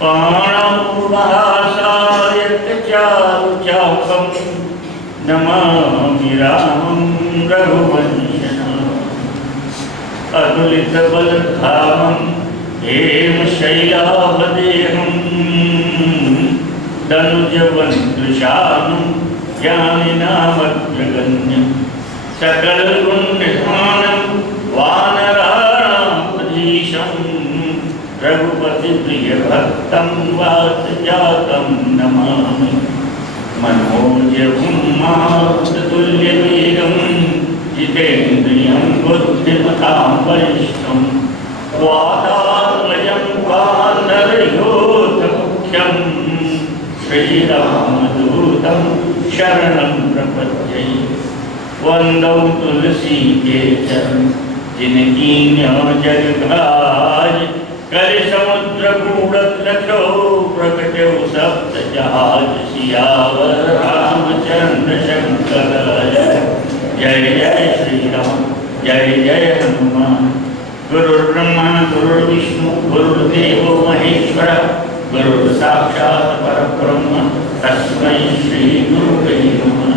पाणमुभासायत्चारुचापं नमामि रामं रघुवंशनाथं अतुलितबलधामं हेमशैलाभदेहं दनुजवनकृशानं ज्ञानिनामग्रगण्यं सकलगुणनिधानं वानराणामधीशं रघुपतिप्रियभक्तं वातजातं नमामि मनोजवं मारुततुल्यवेगं जितेन्द्रियं बुद्धिमतां वरिष्ठं वातात्मजं वानरयोधमुख्यं श्रीरामदूतं शरणं प्रपद्ये वन्दौ तुलसीकेशं जिनकी जगभाज कर समुद्र कूड़त रखो प्रकटो सप्त जहाज सियावर रामचंद्र शंकर जय जय श्री राम जय जय हनुमान। गुरुर्ब्रह्मा गुरुर्विष्णु गुरुर्देवो महेश्वर गुरुर् साक्षात् परब्रह्म तस्मै श्री गुरुवे नमः।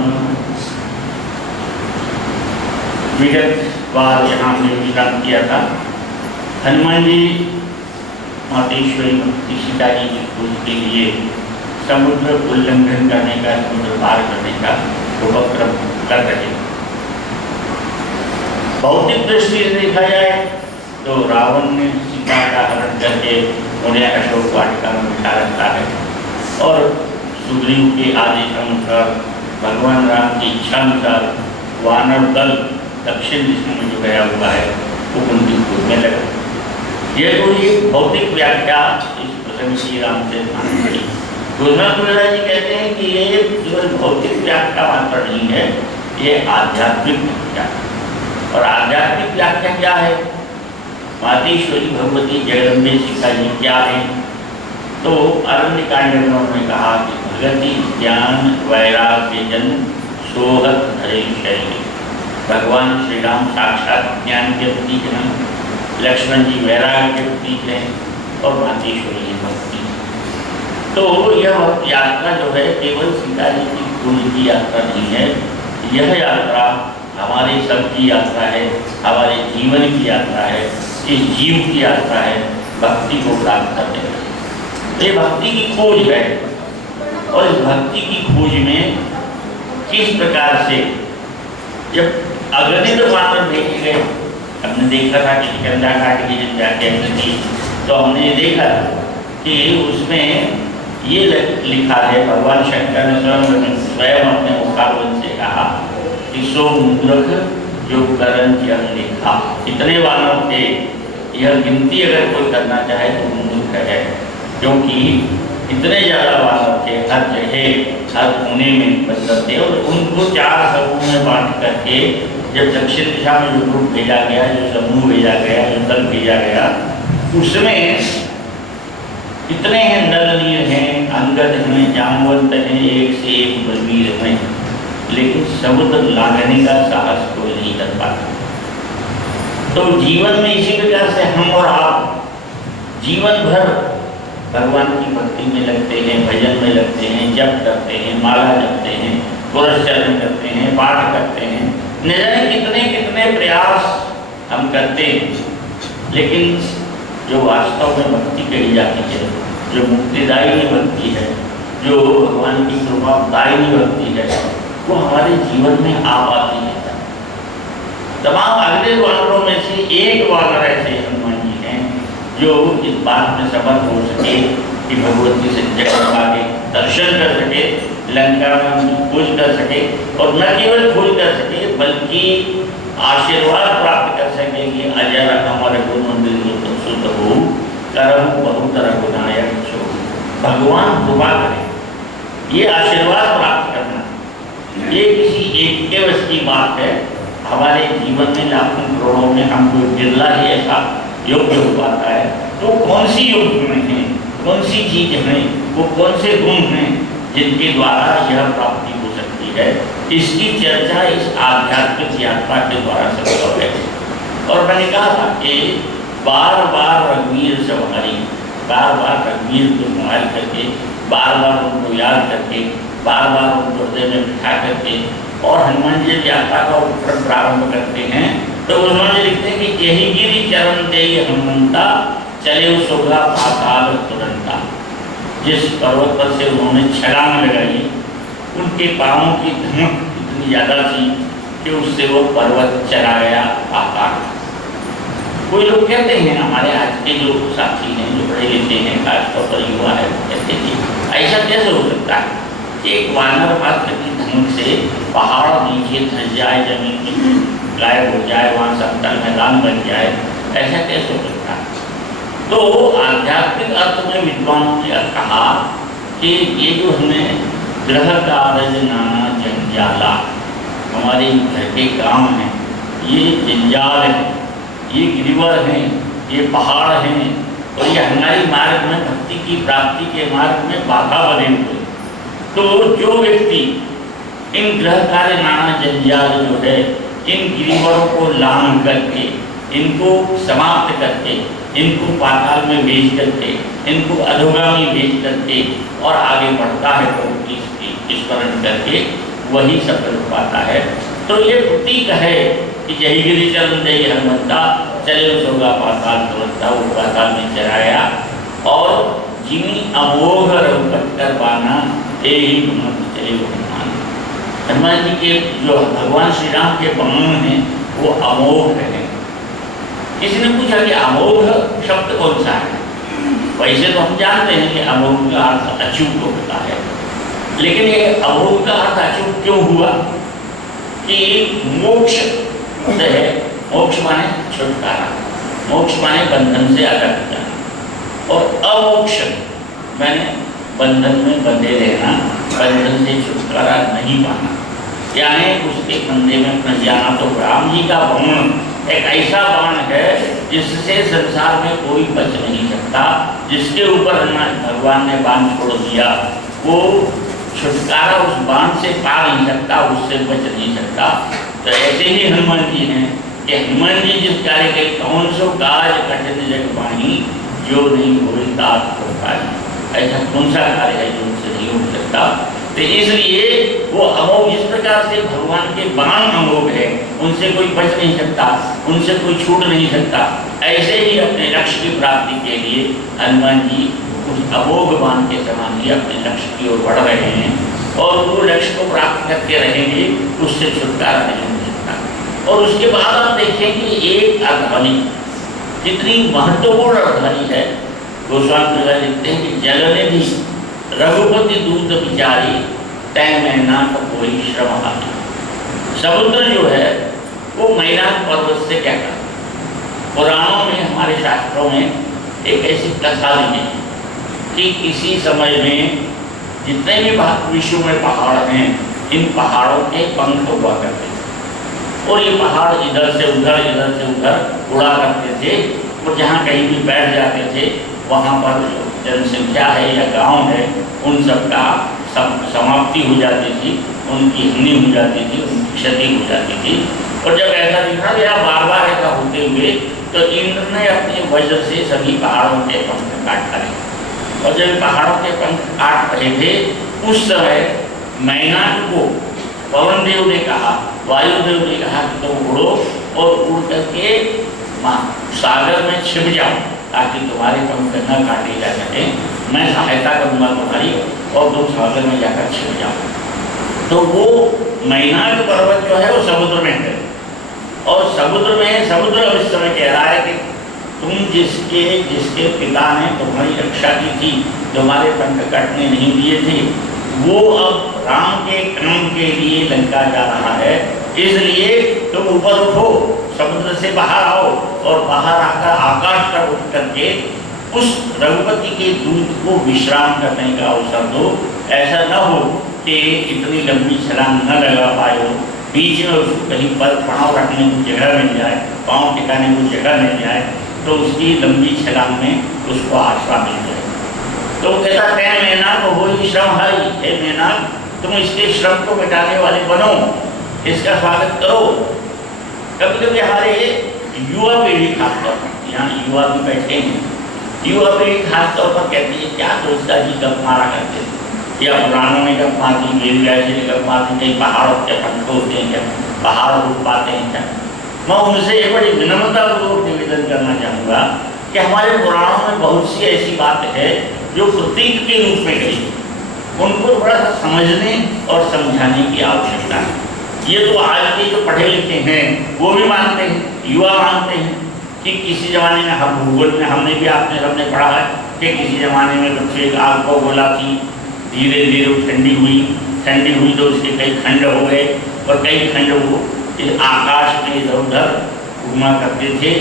विगत बार यहाँ हमने विश्राम किया था। हनुमान जी मातेश्वरी भक्ति सीता जी की खोज के लिए समुद्र उल्लंघन करने का, समुद्र पार करने का उपक्रम कर रहे हैं। भौतिक दृष्टि से देखा जाए तो रावण ने सीता का हरण करके उन्हें अशोक वाटिका में बिठा रखा है और सुग्रीव के आदेश अनुसार भगवान राम की इच्छा अनुसार वानर दल दक्षिण दिशा में जो गया हुआ है वो उनकी खोज में लगा। ये तो ये भौतिक व्याख्या इस प्रसंग श्री राम से मानी गई। गोस्वामी तुलसीदास जी कहते हैं कि ये जो भौतिक व्याख्या मात्र नहीं है, ये आध्यात्मिक व्याख्या। और आध्यात्मिक व्याख्या क्या है? मातेश्वरी भगवती जगदम्बे सीता जी क्या है? तो अरण्यकांड में उन्होंने कहा कि भगति ज्ञान वैराग्य जन सोहत धरे शैली। भगवान श्री राम साक्षात ज्ञान के प्रतीक हैं, लक्ष्मण जी वैराग्य के प्रतीक हैं और मातेश्वरी जी भक्ति। तो यह यात्रा जो है केवल सीता जी की खोज की यात्रा नहीं है, यह यात्रा हमारे सबकी यात्रा है, हमारे जीवन की यात्रा है, इस जीव की यात्रा है भक्ति को प्राप्त करने की। ये भक्ति की खोज है और इस भक्ति की खोज में किस प्रकार से जब अगणित वानर भेजे गए, हमने देखा था कि गंगा घाट की जब जाके थी तो हमने देखा कि उसमें ये लिखा है, भगवान शंकर ने स्वयं अपने मुखारबंद से कहा कि सो मूर्ख जो करन जन लिखा। इतने वानर थे, यह गिनती अगर कोई करना चाहे तो मूर्ख है, क्योंकि इतने ज़्यादा वानर थे, हर जगह हर कोने में बंदर थे और उनको 4 समूह में बांट करके जब दक्षिण दिशा में जो ग्रुप भेजा गया, जो समूह भेजा गया, जो दल भेजा गया, उसमें कितने हैं नरनीर हैं, अंगद हैं, जामवंत हैं, एक से एक बलवीर हैं, लेकिन समुद्र लांघने का साहस कोई नहीं कर पाता। तो जीवन में इसी प्रकार से हम और आप जीवन भर भगवान की भक्ति में लगते हैं, भजन में लगते हैं, जप करते हैं, माला जपते हैं, पुरस्चरण करते हैं, पाठ करते हैं, न जाने कितने कितने प्रयास हम करते हैं, लेकिन जो वास्तव में भक्ति कही जाती है, जो मुक्तिदायी भक्ति है, जो भगवान की कृपादायी भक्ति है, वो हमारे जीवन में आ पाती है। तमाम अगले वानरों में से एक वानर ऐसे हनुमान जी हैं जो इस बात में समर्थ हो सके कि भगवती से जगत आगे दर्शन कर सके, लंका में खोज कर सके और न केवल खोज कर सके बल्कि आशीर्वाद प्राप्त कर सके कि अजर अमर गुण मंदिर शुद्ध हो करम बहुत रघुनायक छो। भगवान कृपा करे, ये आशीर्वाद प्राप्त करना ये किसी एक के वश की बात है। हमारे जीवन में लाखों करोड़ों में हमको बिरला ही ऐसा योग्य हो पाता है। तो कौन सी योग में है, कौन सी चीज है, वो कौन से गुण हैं जिनके द्वारा यह प्राप्ति हो सकती है, इसकी चर्चा इस आध्यात्मिक यात्रा के द्वारा संभव है। और मैंने कहा था कि बार बार रघुवीर संहारी, बार बार रघुवीर को संभाल करके, बार बार उनको याद करके, बार बार उनको हृदय में बिठा करके और हनुमान जी यात्रा का उपक्रम प्रारंभ करते हैं। तो उन्होंने लिखते हैं कि यही गिरी चरण दे हनुमंता, चले सोगा पाताल तुरंता। जिस पर्वत पर से उन्होंने छलांग लगाई, उनके पाँवों की धमक इतनी ज़्यादा थी कि उससे वो पर्वत चला गया पाताल। कोई लोग कहते हैं, हमारे आज के जो साथी हैं, जो पढ़े लिखे हैं, खासतौर पर युवा है, कहते हैं ऐसा कैसे हो सकता है कि एक वानर मात्र की धमक से पहाड़ नीचे धंस जाए, जमीन में गायब हो जाए, वहाँ समतल मैदान बन जाए, ऐसा कैसे हो सकता है? तो आध्यात्मिक अर्थ में विद्वानों ने कहा कि ये जो हमें ग्रह कार्य नाना जंजाला, हमारे घर के काम हैं, ये जंजाल है, ये गिरिवर हैं, ये पहाड़ हैं, और ये हमारी मार्ग में भक्ति की प्राप्ति के मार्ग में बाधा बने हुए। तो जो व्यक्ति इन ग्रह कार्य नाना जंजाल जो है, इन गिरिवरों को लांघ करके, इनको समाप्त करके, इनको पाताल में भेज करके, इनको अधोगामी भेज करके और आगे बढ़ता है प्रभु की स्मरण करके, वही सफल हो पाता है। तो ये प्रतीक है कि जही गिरी चरण दे हनुमंता, चले सोगा पाताल तुरंता, वो पाताल में चलाया। और जिनी अमोघ रघुपत कर पाना, हे ही चले हनुमान। हनुमान जी के जो भगवान श्री राम के बाण हैं वो अमोघ है। किसी ने पूछा कि अमोघ शब्द कौन सा है? वैसे तो हम जानते हैं कि अमोघ का अर्थ अचूक होता है, लेकिन ये अमोघ का अर्थ अचूक क्यों हुआ? कि मोक्ष है, मोक्ष माने छुटकारा, मोक्ष माने बंधन से आजाद हो जाना, और अमोक्ष माने बंधन में बंधे रहना, बंधन से छुटकारा नहीं पाना। यानी उसके बंधे में फंस जाना। तो राम जी का बाण एक ऐसा बाण है जिससे संसार में कोई बच नहीं सकता। जिसके ऊपर भगवान ने बाण छोड़ दिया, वो छुटकारा उस बाण से पा नहीं सकता, उससे बच नहीं सकता। तो ऐसे ही हनुमान जी हैं कि हनुमान जी जिस कार्य के कौन सो काज कठिन जग पानी, जो नहीं होई तात हो पानी। ऐसा कौन सा कार्य है जो उनसे नहीं हो सकता? तो इसलिए वो अमोघ, इस प्रकार से भगवान के बाण अमोघ है, उनसे कोई बच नहीं सकता, उनसे कोई छूट नहीं सकता। ऐसे ही अपने लक्ष्य की प्राप्ति के लिए हनुमान जी उस अमोघ बाण के समान ही अपने लक्ष्य की ओर बढ़ रहे हैं, और वो लक्ष्य को प्राप्त करके रहेंगे, उससे छुटकारा नहीं हो सकता। और उसके बाद आप देखें कि एक अर्धध्वनि जितनी महत्वपूर्ण अर्धध्वनि है, गोस्वामी तुलसी लिखते हैं कि जलनिधि रघुपति दूत विचारी, तय मैनाक कोई श्रम हानि। समुद्र जो है वो मैनाक पर्वत से क्या करता? पुराणों में, हमारे शास्त्रों में एक ऐसी कथा दी है कि किसी समय में जितने भी विश्व में पहाड़ हैं, इन पहाड़ों के पंख हुआ करते थे, और ये पहाड़ इधर से उधर उड़ा करते थे, और जहाँ कहीं भी बैठ जाते थे वहाँ पर जो जनसंख्या है या गांव है, उन सब का समाप्ति हो जाती थी, उनकी हानि हो जाती थी, उनकी क्षति हो जाती थी। और जब ऐसा दिखा गया बार बार ऐसा होते हुए, तो इंद्र ने अपने वज्र से सभी पहाड़ों के पंख काट डाले। और जब पहाड़ों के पंख काट रहे थे, उस समय मैनाक को पवन देव ने कहा, वायुदेव ने कहा कि तुम उड़ो और उड़ करके सागर में छिप जाओ, ताकि तुम्हारे पंख न काटे जा सके। मैं सहायता करूँगा तुम्हारी, और तुम सागर में जाकर छिप जाओ। तो वो मैनाक पर्वत जो है वो समुद्र में है, और समुद्र में समुद्र अब इस समय कह रहा है कि तुम जिसके पिता ने तुम्हारी रक्षा की थी, तुम्हारे पंख कटने नहीं दिए थे, वो अब राम के काम के लिए लंका जा रहा है। इसलिए तुम ऊपर उठो, समुद्र से बाहर आओ, और बाहर आकर आकाश पर उठ करके उस रघुपति के दूत को विश्राम करने का अवसर दो। ऐसा न हो कि इतनी लंबी छलांग न लगा पाए हो, बीच में उसको कहीं पर पाँव रखने को जगह मिल जाए, पाँव टिकाने को जगह मिल जाए, तो उसकी लंबी छलांग में उसको आश्रय मिल जाए। तो वो कहता है मैनाक हो ही श्रम हरि, हे मैनाक तुम इसके श्रम को मिटाने वाले बनो, इसका स्वागत करो। कभी कभी हमारे युवा पीढ़ी, खासतौर यहाँ युवा भी बैठे हैं, युवा भी खास तौर पर कहते हैं क्या तुलसीदास जी गप मारा करते थे, या पुराणों में गप मारती, वेद व्यास जी ने गप मारती, कहीं पहाड़ों के पंख होते हैं क्या, पहाड़ उठ पाते हैं क्या। मैं उनसे एक बड़ी विनम्रतापूर्वक निवेदन करना चाहूँगा कि हमारे पुराणों में बहुत सी ऐसी बात है जो प्रतीक के रूप में गई, उनको थोड़ा सा समझने और समझाने की आवश्यकता है। ये तो आज के जो पढ़े लिखे हैं वो भी मानते हैं, युवा मानते हैं कि किसी ज़माने में हम भूगोल में हमने भी आपने सबने पढ़ा है कि किसी ज़माने में पृथ्वी एक आग को गोला थी, धीरे धीरे ठंडी हुई तो उसके कई खंड हो गए और कई खंड वो इस आकाश में इधर उधर घूमा करते थे।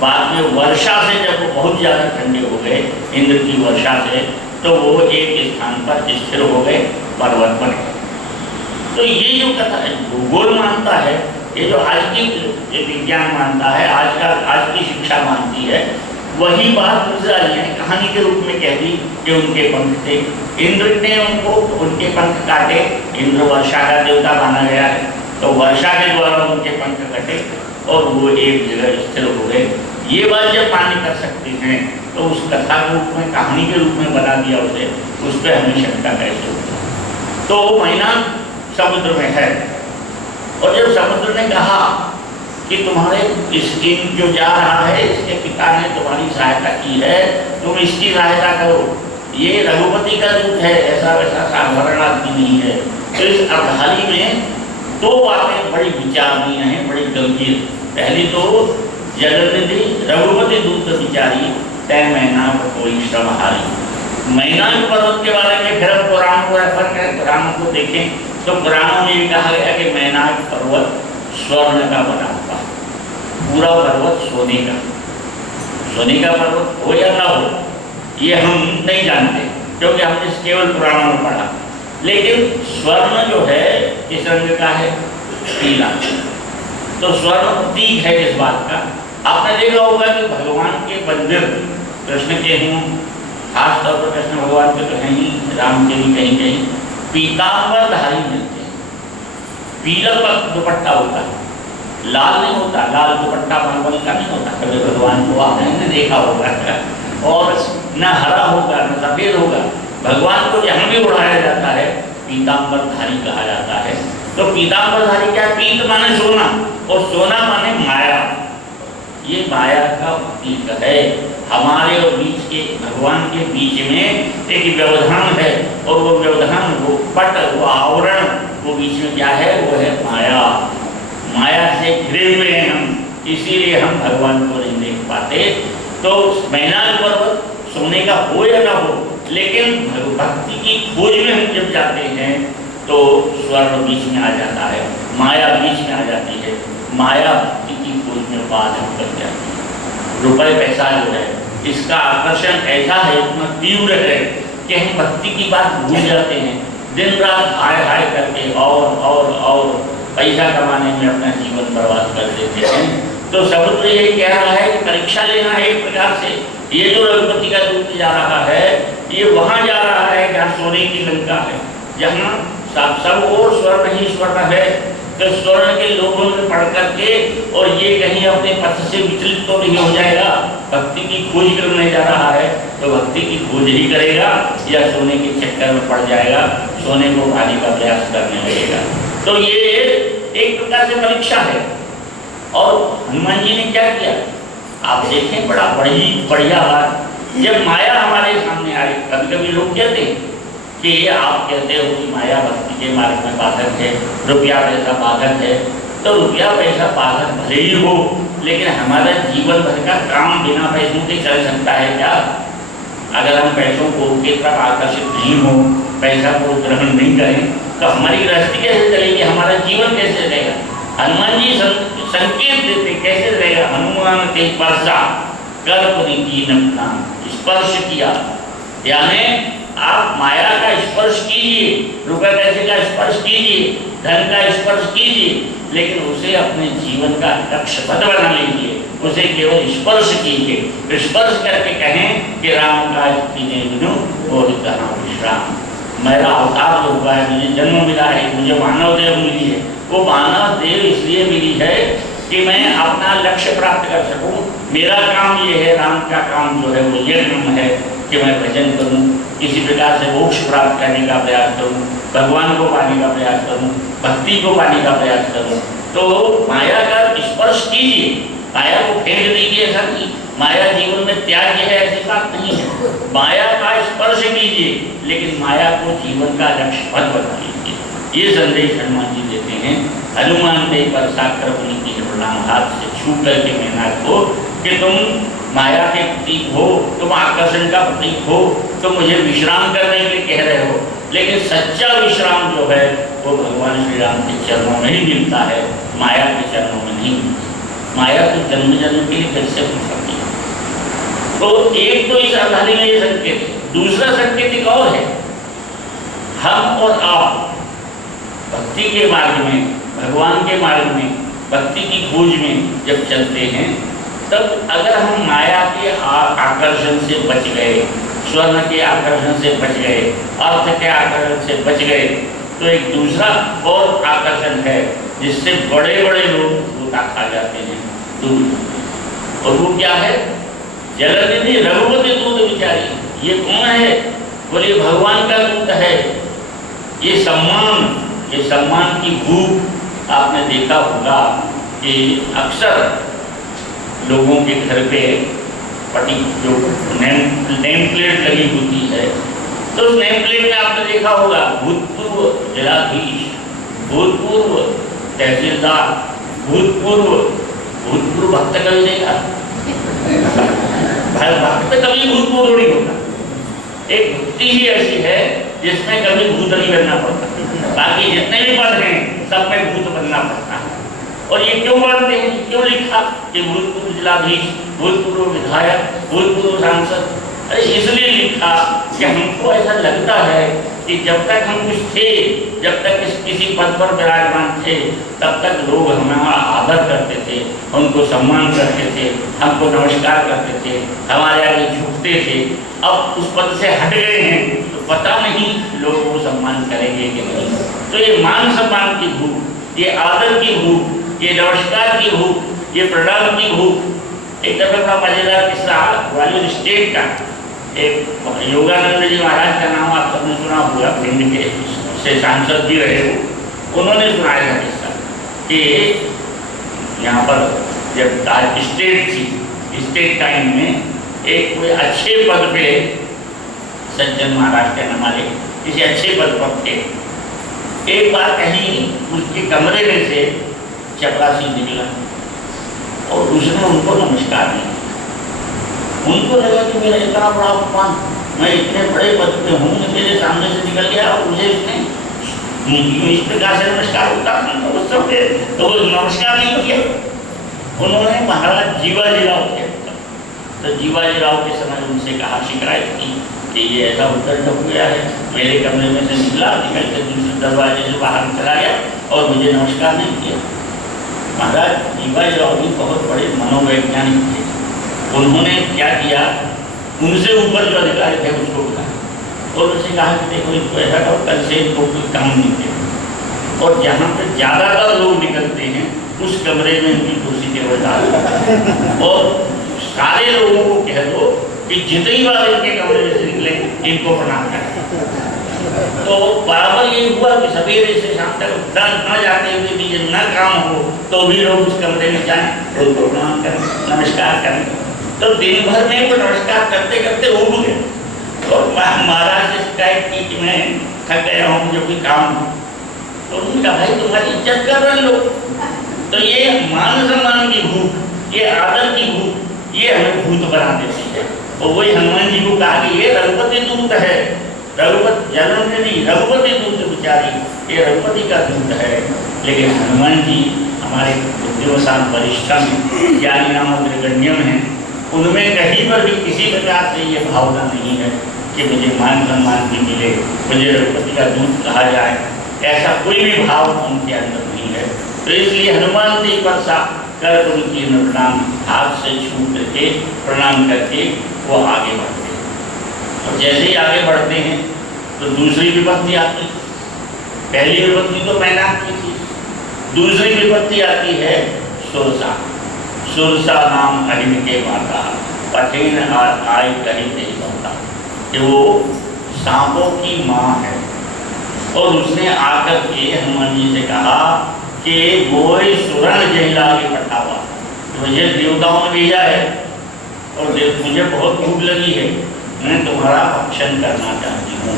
बाद में वर्षा से जब वो बहुत ज़्यादा ठंडे हो गए, इंद्र की वर्षा से, तो वो एक स्थान पर स्थिर हो गए, पर्वत बन गए। तो ये जो कथा भूगोल मानता है, ये जो आज की विज्ञान मानता है, आज की शिक्षा मानती है, वही बात तुलसीदास जी ने कहानी के रूप में कह दी कि उनके पंख थे, इंद्र ने उनके पंख काटे, इंद्र वर्षा का देवता माना गया है, तो वर्षा के द्वारा उनके पंख कटे और वो एक जगह स्थिर हो गए। ये बात जब मान्य कर सकते हैं तो उस कथा के रूप में, कहानी के रूप में बना दिया उसे, उस पर हमें शंका कैसे होती। तो मैना समुद्र में है, और जब समुद्र ने कहा कि तुम्हारे स्किन जो जा रहा है इसके पिता ने तुम्हारी सहायता की है, तुम इसकी सहायता करो, ये रघुपति का रूप है, ऐसा वैसा साधारण आदमी नहीं है। तो इस अर्धाली में दो बातें बड़ी विचारणीय हैं, बड़ी गंभीर। पहली तो जगन्निधि रघुपति दूत विचारी तय मैना कोई श्रमहारी। मैना पर्वत के बारे में फिर पुराण को रेफर करें, पुराणों को देखें तो पुराणों में कहा गया कि मैनाक पर्वत स्वर्ण का बना हुआ, पूरा पर्वत सोने का पर्वत हो या ना हो ये हम नहीं जानते क्योंकि हमने केवल पुराणों में पढ़ा। लेकिन स्वर्ण जो है किस रंग का है, पीला। तो स्वर्ण प्रतीक है इस बात का। आपने देखा होगा कि भगवान के मंदिर कृष्ण के हों, खास तौर पर कृष्ण भगवान के तो हैं ही, राम के भी कहीं कहीं पीतांबरधारी मिलते हैं। पीला दुपट्टा होता है, लाल नहीं होता, लाल दुपट्टा मलमल का नहीं होता। कभी भगवान को आपने देखा होगा, और न हरा होगा न सफेद होगा। भगवान को जहाँ भी उड़ाया जाता है पीतांबरधारी कहा जाता है। तो पीतांबरधारी क्या, पीत माने सोना और सोना माने माया। ये माया का प्रतीक है। हमारे और बीच के, भगवान के बीच में एक व्यवधान है, और वो व्यवधान, वो पट, वो आवरण, वो बीच में क्या है, वो है माया। माया से घिरे हुए हैं हम, इसीलिए हम भगवान को नहीं देख पाते। तो मैनाक पर्वत सोने का हो या ना हो, लेकिन भक्ति की खोज में हम जब जाते हैं तो स्वर्ण बीच में आ जाता है, माया बीच में आ जाती है। माया भक्ति की खोज में बाधक कर जाती है। रुपए पैसा जो है इसका आकर्षण ऐसा है, इतना तीव्र है कि हम भक्ति की बात भूल जाते हैं। दिन रात हाय हाय करके और पैसा कमाने में अपना जीवन बर्बाद कर देते हैं। तो समुद्र ये कह रहा है कि परीक्षा लेना है एक प्रकार से। ये जो रघुपति का दूत जा रहा है, ये वहाँ जा रहा है जहाँ सोने की लंका है, जहाँ सब और स्वर्ण ही स्वर्ण है। तो स्वर्ण के लोगों में पढ़ करके और ये कहीं अपने पथ से विचलित तो नहीं हो जाएगा। भक्ति की खोज करने जा रहा है तो भक्ति की खोज ही करेगा, या सोने के चक्कर में पड़ जाएगा, सोने को पाने का प्रयास करने लगेगा। तो ये एक प्रकार से परीक्षा है। और हनुमान जी ने क्या किया, आप देखें, बड़ा बढ़िया बात। जब माया हमारे सामने आई, कभी कभी लोग कहते हैं कि आप कहते हो कि माया भक्ति के मार्ग में बाधक है, रुपया पैसा बाधक है। तो रुपया पैसा बाधक भले ही हो, लेकिन हमारा जीवन भर का काम बिना पैसों के चल सकता है क्या? अगर हम पैसों को के तरफ आकर्षित नहीं हो, पैसा को ग्रहण नहीं करें, तो हमारी गृहस्थी कैसे चलेगी, हमारा जीवन कैसे रहेगा? हनुमान जी संकेत देते कैसे रहेगा। हनुमान ते स्पर्शा कल्प रीति नमना, स्पर्श किया, यानी आप माया का स्पर्श कीजिए, रुपए पैसे का स्पर्श कीजिए, धन का स्पर्श कीजिए, लेकिन उसे अपने जीवन का लक्ष्य पद बना लीजिए, उसे केवल स्पर्श कीजिए। स्पर्श करके कहें कि राम का विश्राम, मेरा अवतार जो हुआ है, मुझे जन्म मिला है, मुझे मानव देव मिली है, वो मानव देव इसलिए मिली है कि मैं अपना लक्ष्य प्राप्त कर सकूं, मेरा काम ये है, राम का काम जो है वो ये काम है कि मैं भजन करूं, किसी प्रकार से मोक्ष प्राप्त करने का प्रयास करूं, भगवान को पाने का प्रयास करूं, भक्ति को पाने का प्रयास करूं। तो माया का स्पर्श कीजिए, माया को फेंक दीजिए, ऐसा नहीं। माया जीवन में त्याज्य है ऐसी बात नहीं है। माया का स्पर्श कीजिए, लेकिन माया को जीवन का लक्ष्य मत बना लीजिए। ये संदेश हनुमान जी देते हैं। हनुमान देव पर साकर बनी की प्रणाम, हाथ से छू करके मेघनाथ को कि तुम माया के प्रतीक हो, तुम आकर्षण का प्रतीक हो, तुम मुझे विश्राम करने के लिए कह रहे हो, लेकिन सच्चा विश्राम जो है वो भगवान श्री राम के चरणों में ही मिलता है, माया के चरणों में नहीं। माया तो जन्म जन्म के लिए कैसे हो सकती है। तो एक तो इस अवधानी में ये संकेत है। दूसरा संकेत एक और है, हम और आप भक्ति के मार्ग में, भगवान के मार्ग में, भक्ति की खोज में जब चलते हैं, तब अगर हम माया के आकर्षण से बच गए, स्वर्ण के आकर्षण से बच गए, अर्थ के आकर्षण से बच गए, तो एक दूसरा और आकर्षण है जिससे बड़े बड़े लोग धोखा खा जाते हैं, दूध। और वो क्या है? जलनिधि रघुपति दूध विचारी। ये कौन है? बोले भगवान का दूध है। ये सम्मान की भूख आपने देखा होगा कि अक्सर लोगों के घर पे पटी जो नेम प्लेट लगी होती है, तो उस नेम प्लेट में आपने देखा होगा भूतपूर्व जिलाधीश, भूतपूर्व तहसीलदार, भूतपूर्व भक्त कभी देखा? भक्त कभी भूतपूर्व नहीं होता। एक भक्ति ही ऐसी है जिसमें कभी भूत नहीं बनना पड़ता, बाकी जितने भी पद हैं सब में भूत बनना पड़ता है। और ये क्यों बनते हैं? क्यों लिखा कि भूतपूर्व जिलाधीश, भूतपूर्व विधायक, भूतपूर्व सांसद? अरे इसलिए लिखा कि हमको ऐसा लगता है कि जब तक हम कुछ थे, जब तक किसी पद पर विराजमान थे, तब तक लोग हमारा आदर करते थे, उनको सम्मान करते थे, हमको नमस्कार करते थे, हमारे आगे झुकते थे। अब उस पद से हट गए हैं तो पता नहीं लोग वो सम्मान करेंगे कि नहीं। तो ये मान सम्मान की भूख, ये आदर की भूख, ये नमस्कार की भूख, ये प्रणाम की भूख। एक दफे बड़ा मजेदार किस्सा ग्वालियर स्टेट का, एक योगानंद जी महाराज का नाम आप सबने सुना होगा, भिंड के से सांसद भी रहे हो, उन्होंने सुनाया था किस्सा कि यहाँ पर जब आज स्टेट टाइम में एक कोई अच्छे पद पे सज्जन महाराज के नाम वाले किसी अच्छे पद पर थे। एक बार कहीं उसके कमरे में से चपरासी निकला और उसने उनको नमस्कार नहीं। उनको लगा कि मेरा इतना बड़ा अपमान, मैं इतने बड़े पद पे हूँ, मेरे सामने से निकल गया और मुझे इसने इस प्रकार से नमस्कार होता तो नमस्कार नहीं किया। उन्होंने महाराज जीवाजी राव थे, तो जीवाजी राव के समय उनसे कहा, शिकायत की कि ये ऐसा उत्तर हो गया है, मेरे कमरे में से निकल के दूसरे दरवाजे से बाहर चला गया और मुझे नमस्कार नहीं किया। महाराज जीवाजी राव भी बहुत बड़े मनोवैज्ञानिक थे। उन्होंने क्या किया, उनसे ऊपर जो अधिकारी थे उसको बुलाया और उनसे कहा कि देखो इनको ऐसा करो, कल से इनको कोई काम नहीं दे, और जहाँ पे ज़्यादातर लोग निकलते हैं उस कमरे में इनकी कुर्सी टेबल डाल और सारे लोगों को कह दो कि जितनी बार इनके कमरे में से निकले इनको प्रणाम करें। तो बराबर ये हुआ कि सवेरे से शाम तक न जाते हुए भी न काम हो तो भी लोग उस कमरे में जाएं, उनको प्रणाम करें, नमस्कार करें। तो दिन भर में वो नमस्कार करते करते उब गए और महाराज से शिकायत की कि मैं थक गया हूँ, मुझे कोई काम हो। तो उन्होंने कहा भाई तुम्हारी इज्जत कर रहे लोग। तो ये मान सम्मान की भूख, ये आदर की भूख, ये हमें भूत बना देती है। और वही हनुमान जी को कहा कि ये रघुपति दूत है, रघुपति जन्म में नहीं, रघुपति दूत विचारी, ये रघुपति का दूत है। लेकिन हनुमान जी हमारे बुद्धिवसान वरिष्ठम ज्ञानी नामक निर्गण्यम है, उनमें कहीं पर भी किसी प्रकार से ये भावना नहीं है कि मुझे मान सम्मान भी मिले, मुझे रघुपति का दूत कहा जाए, ऐसा कोई भी भाव उनके अंदर नहीं है। तो इसलिए हनुमान जी पर कर उनकी प्रणाम, हाथ से छू करके प्रणाम करके वो आगे बढ़ते हैं। और जैसे ही आगे बढ़ते हैं तो दूसरी विपत्ति आती। पहली विपत्ति तो मैंने की थी, दूसरी विपत्ति आती है सुरसा। सुरसा नाम अहिन के माता पठेन आय कही नहीं होता कि वो सांपों की माँ है। और उसने आकर के हनुमान जी से कहा कि वो सुरण जहिला के पठावा, मुझे देवताओं ने भेजा है और मुझे बहुत भूख लगी है, मैं तुम्हारा भक्षण करना चाहती हूँ।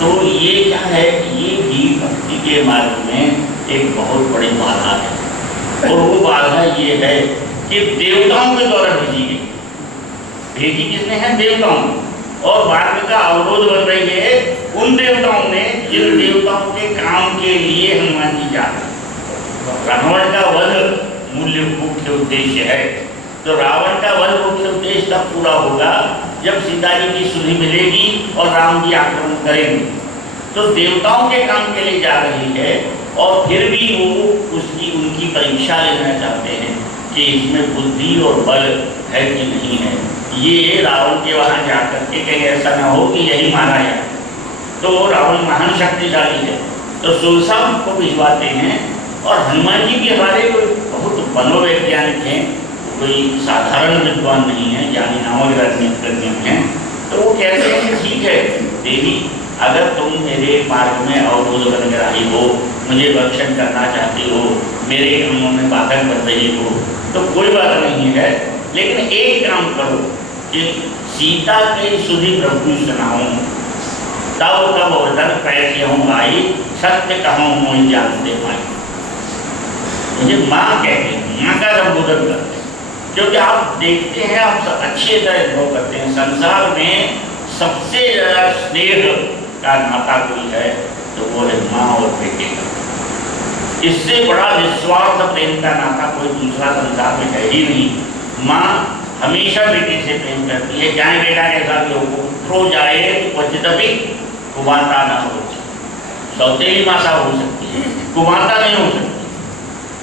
तो ये क्या है, ये भी भक्ति के मार्ग में एक बहुत बड़ी बाधा है। और वो बाधा ये है कि देवताओं के द्वारा भेजी गई, भेजी किसने है, देवताओं। और मार्ग का अवरोध बन रही है उन देवताओं ने जिन देवताओं के काम के लिए हनुमान जी जा रहे। रावण का वध मूल्य मुख्य उद्देश्य है, तो रावण का वध मुख्य उद्देश्य तब पूरा होगा जब सीता जी की सुधि मिलेगी और राम जी आक्रमण करेंगे। तो देवताओं के काम के लिए जा रही है और फिर भी वो उनकी परीक्षा लेना चाहते हैं कि इसमें बुद्धि और बल है कि नहीं है। ये रावण के वहाँ जाकर के कहीं ऐसा ना हो कि यही मारा जाए। तो रावण महान शक्तिशाली है, तो सुरसा को भिजवाते हैं। और हनुमान जी भी हमारे बहुत मनोवैज्ञानिक हैं, कोई साधारण विद्वान नहीं है, ज्ञानी नामक राजनीतिज्ञ हैं। तो वो कहते हैं कि ठीक है देवी, अगर तुम मेरे मार्ग में अवरोध बन रही हो, मुझे भक्षण करना चाहती हो, मेरे कामों में बाधक बन रही हो, तो कोई बात नहीं है, लेकिन एक काम करो कि सीता के सुधि प्रभु सुनाऊं, तब तब वर्धन पैसे हूँ भाई, सत्य कहूँ मोहि जानते माई। मुझे माँ कहते हैं, माँ का संबोधन करते हैं, क्योंकि आप देखते हैं, आप सब अच्छे तरह अनुभव करते हैं, संसार में सबसे ज़्यादा स्नेह का नाता कोई है तो वो है माँ और बेटे का। इससे बड़ा निस्वार्थ प्रेम का नाता कोई दूसरा संसार में है ही नहीं। माँ हमेशा बेटे से प्रेम करती है, चाहे बेटा कैसा भी हो जाए, क्वचितपि कुमारता ना हो, सौतेली माता हो सकती है, कुमारता नहीं हो सकती।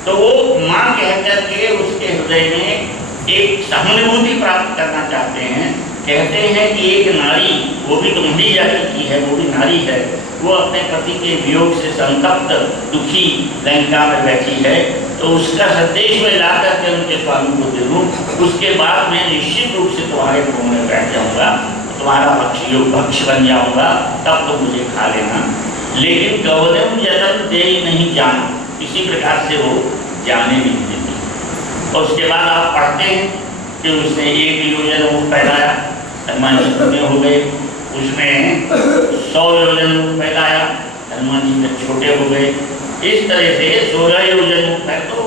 तो वो माँ कह करके उसके हृदय में एक सहानुभूति प्राप्त करना चाहते हैं। कहते हैं कि एक नारी, वो भी तुम्हारी जाति की है, वो भी नारी है, वो अपने पति के वियोग से संतप्त दुखी लंका में बैठी है, तो उसका संदेश में ला करके उनके स्वामी को दे दूँ, उसके बाद मैं निश्चित रूप से तुम्हारे मुँह में बैठ जाऊँगा, तुम्हारा भक्ष बन जाऊँगा, तब तो मुझे खा लेना। लेकिन गवदम जतन दे नहीं जान, इसी प्रकार से वो जाने नहीं देती। और उसके बाद आप पढ़ते हैं कि उसने एक योजन मुख फैलाया, हनुमान जी छोटे हो गए, उसमें 100 योजन मुख फैलाया, हनुमान जी में छोटे हो गए। इस तरह से 16 योजन मुख फैलो।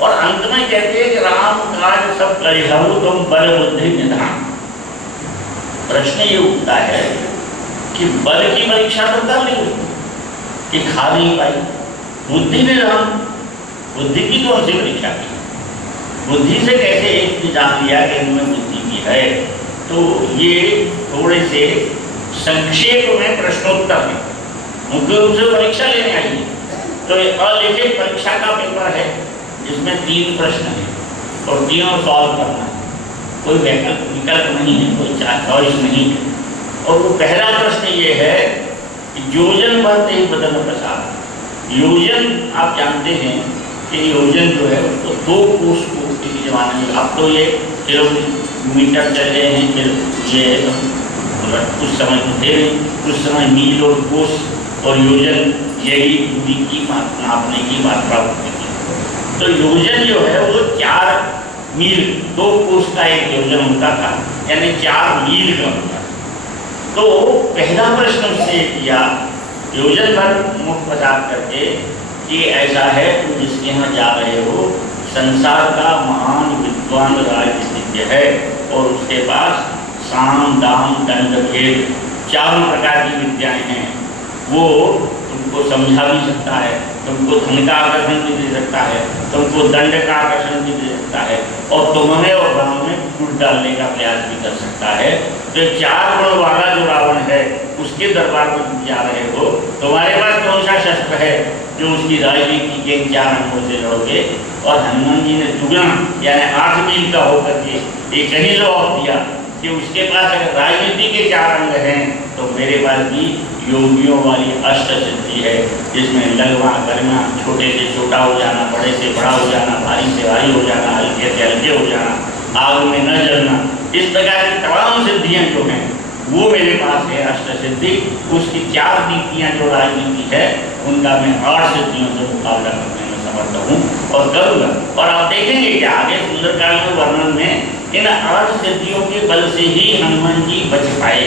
और अंत में कहते हैं कि राम काज सब करिहु तुम बल बुद्धि निधान। प्रश्न ये उठता है कि बल की परीक्षा तो कर ली उसने कि खा नहीं पाई, बुद्धि में राम, बुद्धि की कौन सी परीक्षा की, बुद्धि से कैसे एक जान लिया कि इनमें बुद्धि की है। तो ये थोड़े से संक्षेप में प्रश्नोत्तर है, मुख्य रूप से परीक्षा लेने आई है। तो ये अलिखित परीक्षा का पेपर है जिसमें 3 प्रश्न है और तीनों सॉल्व करना है, कोई विकल्प नहीं है, कोई चॉइस नहीं है। और वो पहला प्रश्न ये है कि योजन बढ़ते ही बदन प्रसाद। योजन आप जानते हैं कि योजन जो है उसको 2 कोस को किसी जमाने में, अब तो ये किलोमीटर चल रहे हैं, फिर ये कुछ समय थे नहीं, कुछ समय मील और कोस और योजन यही दूरी की नापने की मात्रा होती थी। तो योजन जो है वो 4 मील, 2 कोस का एक योजन होता था, यानी 4 मील का होता। तो पहला प्रश्न उससे किया योजन भर मुख प्रदान करके कि ऐसा है तुम जिसके यहाँ जा रहे हो संसार का महान विद्वान राजनीतिज्ञ है और उसके पास साम दाम दंड भेद 4 प्रकार की विद्याएं हैं। वो तुमको समझा भी सकता है, तुमको धन का आकर्षण भी दे सकता है, तुमको दंड का आकर्षण भी दे सकता है और तुम्हें और राम में फूट डालने का प्रयास भी कर सकता है। तो 4 गुण वाला जो रावण है उसके दरबार में तुम जा रहे हो, तुम्हारे पास कौन सा शस्त्र है जो उसकी राजनीति के 4 अंगों से लड़ोगे। और हनुमान जी ने दुगना यानी 8 मील का होकर के एक ही जवाब दिया कि उसके पास अगर राजनीति के 4 अंग हैं तो मेरे पास भी योगियों वाली अष्ट सिद्धि है, जिसमें लगवा करना, छोटे से छोटा हो जाना, बड़े से बड़ा हो जाना, भारी से भारी हो जाना, हल्के से हल्के हो जाना, आग में न जलना, इस प्रकार की तमाम सिद्धियां जो हैं वो मेरे पास है अष्ट सिद्धि। उसकी 4 नीतियाँ जो राजनीति है उनका मैं 8 सिद्धियों से मुकाबला करने में समर्थ हूँ और करूँगा। और आप देखेंगे कि आगे सुंदरकांड में वर्णन में इन 8 सिद्धियों के बल से ही हनुमान जी बच पाए।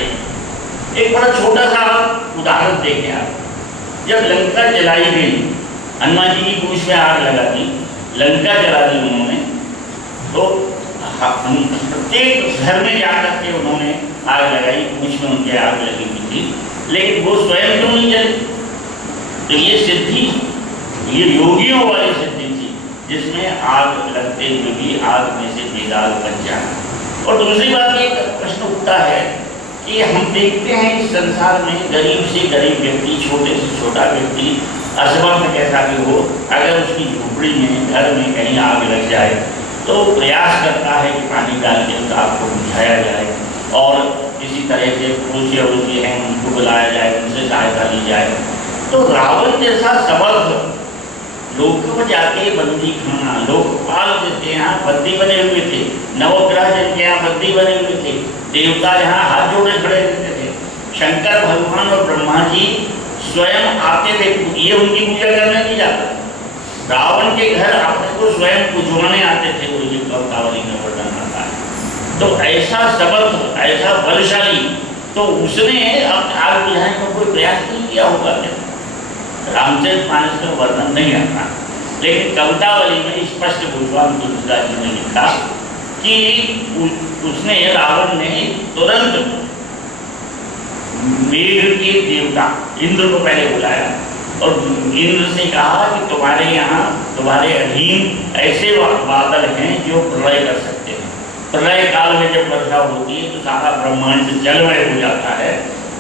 एक बड़ा छोटा सा उदाहरण देखें आप, जब लंका जलाई गई, हनुमान जी की पूंछ में आग लगा दी, लंका जला दी उन्होंने, तो प्रत्येक घर में जाकर के उन्होंने आग लगाई, पूंछ में उनके आग लगी हुई थी, लेकिन वो स्वयं क्यों नहीं जले? तो ये सिद्धि, ये योगियों वाली सिद्धि थी, जिसमें आग लगते हुए भी आग में से बेदाग बच जाना। और दूसरी बात ये प्रश्न उठता है कि हम देखते हैं इस संसार में गरीब से गरीब व्यक्ति, छोटे से छोटा व्यक्ति, असमर्थ कैसा भी हो, अगर उसकी झोपड़ी में, घर में कहीं आग लग जाए तो प्रयास करता है कि पानी डाल के उस आग को बुझाया जाए और किसी तरह से पड़ोसी अड़ोसी हैं उनको बुलाया जाए, उनसे सहायता ली जाए। तो रावण जैसा समर्थ लोग को जाके बंदी खाना, लोकपाल जिनके यहाँ बंदी बने हुए थे, नवग्रह जिनके यहाँ बंदी बने हुए थे, देवता यहाँ हाथ जोड़े खड़े रहते थे, शंकर भगवान और ब्रह्मा जी स्वयं आते थे, ये उनकी पूजा करने नहीं जाता। रावण के घर अपने को स्वयं पूजवाने आते थे, वो ये कवतावली में वर्णन आता है। तो ऐसा समर्थ, ऐसा बलशाली, तो उसने अब आग बुझाने का कोई प्रयास नहीं किया होगा क्या? रामचरितमानस का वर्णन नहीं आता, लेकिन कवतावली में स्पष्ट भगवान तुलसीदास जी ने लिखा कि उसने, रावण ने तुरंत मेघ के देवता इंद्र को पहले बुलाया और इंद्र से कहा कि तुम्हारे यहाँ, तुम्हारे अधीन ऐसे बादल हैं जो प्रलय कर सकते हैं। प्रलय काल में जब वर्षा होती है तो सारा ब्रह्मांड जलमय हो जाता है,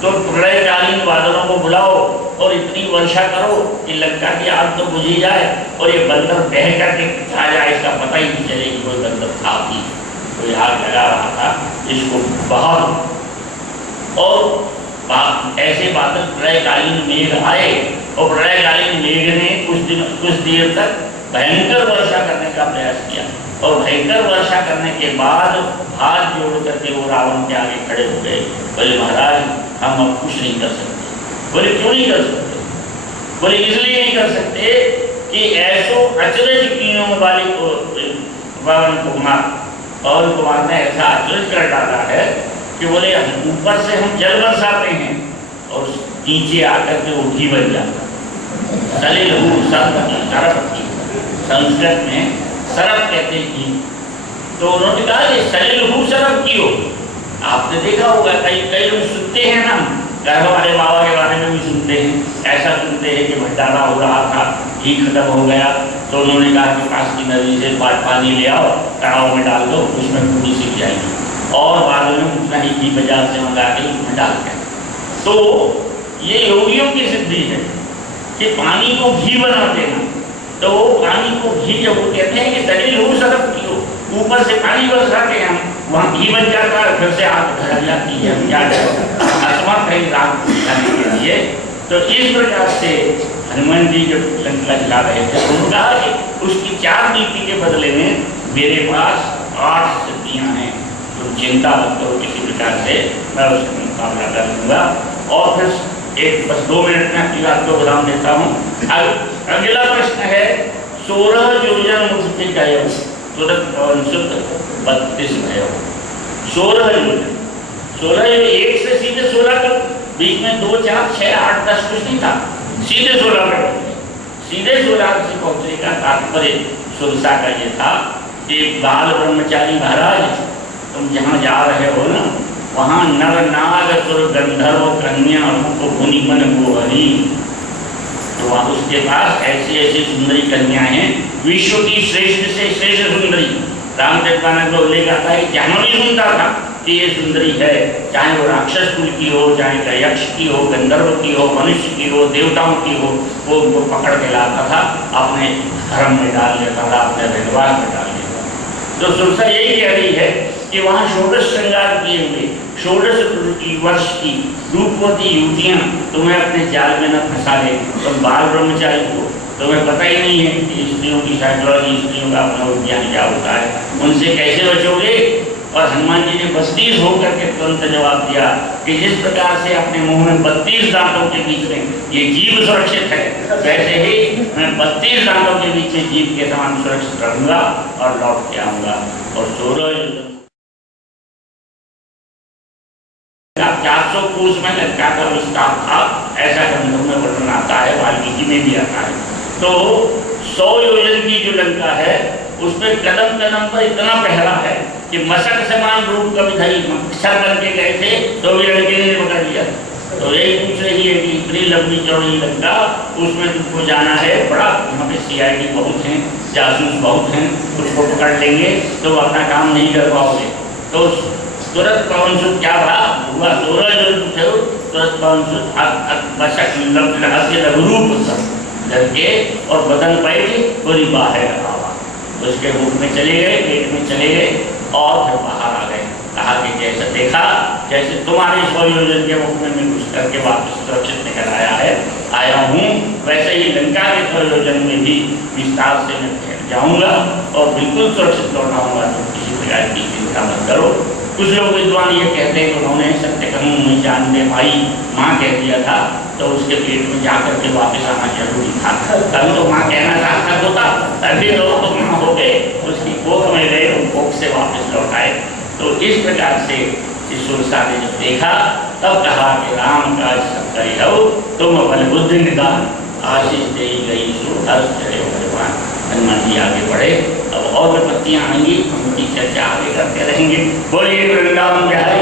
तो प्रलयकालीन बादलों को बुलाओ और इतनी वर्षा करो कि लंका की आग तो बुझी जाए और ये बंदर बह करके आ जाए, इसका पता ही नहीं चले कि कोई बंदर था भी, कोई आग लगा रहा था, इसको बहुत। और ऐसे बादल प्रलयकालीन मेघ आए और प्रलयकालीन मेघ ने कुछ देर तक भयंकर वर्षा करने का प्रयास किया और भयंकर वर्षा करने के बाद हाथ जोड़ करके वो रावण के आगे खड़े हो गए। बोले महाराज हम अब कुछ नहीं कर सकते। बोले क्यों नहीं कर सकते? बोले इसलिए नहीं कर सकते कि ऐसो अचरज कीनों वाली पवन कुमार ने ऐसा अचरज कर डाला है कि बोले ऊपर से हम जल बरसाते हैं और नीचे आकर के वो घी बन जाता है। सलिल सरपति, संस्कृत में सरप कहते हैं। तो उन्होंने कहा कि सलिल सरप की हो। आपने देखा होगा कई लोग सुनते हैं ना, हमारे बाबा के बारे में भी सुनते हैं, ऐसा सुनते हैं कि भंडारा हो रहा था, घी खत्म हो गया, तो उन्होंने कहा कि पास की नदी से पानी ले आओ, कड़ाव में डाल दो, उसमें पूरी सीख जाएगी और बाद में उतना ही घी बाजार से मंगा के उसमें डाल दें। तो ये योगियों की सिद्धि है कि पानी को घी बना देना। तो पानी को घी जब वो कहते हैं कि सलिल हो सरप की हो, ऊपर से पानी बरसाते हैं हम, वहाँ घी बन जाता है, फिर से आग धर जाती है, हम क्या करें, असमर्थ है राग बुझाने के लिए। तो इस प्रकार से हनुमान जी जब लंका जला रहे थे तो उन्होंने कहा कि उसकी 4 नीति के बदले में मेरे पास 8 सिद्धियाँ हैं, तो चिंता मत करो, किसी प्रकार से मैं उसका मुकाबला कर लूँगा। और फिर एक बस 2 मिनट में अपनी बात को विराम देता हूँ। अगला प्रश्न है 16 योजन मुख से गए तुरंत पवन शुद्ध 32 भयो। 16 योजन, 16 एक से सीधे 16 तक, बीच में 2, 4, 6, 8, 10 कुछ नहीं था, सीधे 16 तक, सीधे 16 से पहुँचने का तात्पर्य सुरसा का ये था कि बाल ब्रह्मचारी महाराज तुम जहाँ जा रहे हो ना, वहाँ नर नाग सुर गंधर्व कन्या को मुनि मन गोहरी, तो वहाँ उसके पास ऐसी ऐसी सुंदरी कन्या हैं, विश्व की श्रेष्ठ से श्रेष्ठ सुंदरी। रामचरितमानस में उल्लेख आता है, जहाँ भी सुनता था कि ये सुंदरी है, चाहे वो राक्षस कुल की हो, चाहे यक्ष की हो, गंधर्व की हो, मनुष्य की हो, देवताओं की हो, वो उनको पकड़ के लाता था, अपने धर्म में डाल लेता था, अपने रहवास में डाल लेता था। तो सुरसा यही कह रही है कि वहाँ षोडश श्रृंगार किए हुए 16 वर्ष की रूपवती युवतियाँ तुम्हें अपने जाल में न फंसा ले। तुम बाल ब्रह्मचारी हो, तुम्हें पता ही नहीं है कि स्त्रियों की साइकोलॉजी, स्त्रियों का अपना विज्ञान क्या होता है, उनसे कैसे बचोगे। और हनुमान जी ने 32 होकर के तुरंत जवाब दिया कि जिस प्रकार से अपने मुंह में 32 दांतों के बीच में ये जीव सुरक्षित है, वैसे ही मैं 32 दांतों के बीच में जीव के समान सुरक्षित रहूंगा और लौट के आऊंगा। और 16 400 कोस में लंका का विस्तार था, ऐसा ग्रंथों में वर्णन आता है, वाल्मीकि में भी आता है। तो 100 योजन की जो लंका है उसमें कदम कदम पर इतना पहरा है कि मशक समान रूप का विधाई मच्छर करके गए थे तो भी लड़के ने पकड़ लिया। तो यही पूछ रही है कि इतनी लंबी चौड़ी लंका, उसमें तुमको जाना है, बड़ा वहाँ पे CID बहुत हैं, जासूस बहुत हैं, उसको पकड़ लेंगे तो अपना काम नहीं कर पाओगे। तो तुरंत पवन सुत क्या हुआ 16 जो थे, तुरंत पवन सुत मशक लघुरूप करके और बदन पाई पूरी बाहर आवा, उसके मुख में चले गए, पेट में चले गए और फिर बाहर आ गए। कहा कि जैसे देखा जैसे तुम्हारे 100 योजन के मुख में मैं घुस करके वापस सुरक्षित निकल आया हूँ, वैसे ही लंका के 100 योजन में भी विस्तार से मैं जाऊँगा और बिल्कुल सुरक्षित लौट आऊँगा। तो किसी प्रकार की चिंता मत करो। कुछ लोग विद्वान ये कहते हैं कि उन्होंने सत्य कहूँ मैं जान दे भाई माँ कह दिया था तो उसके पेट में जाकर के वापस आना जरूरी था। तभी तो माँ कहना सार्थक होता, तभी लोग तो माँ हो गए, उसकी कोख में गए, कोख से वापस लौट आए। तो इस प्रकार से इस सुरसा ने जब देखा तब कहा कि राम का सब करे हो तुम बल बुद्धि निदान, आशीष दे गई सो हर्ष चले भगवान। हनुमान जी आगे बढ़े। अब और विपत्तियाँ आएंगी, उनकी चर्चा आगे करते रहेंगे। बोलिए वृंदावन बिहारी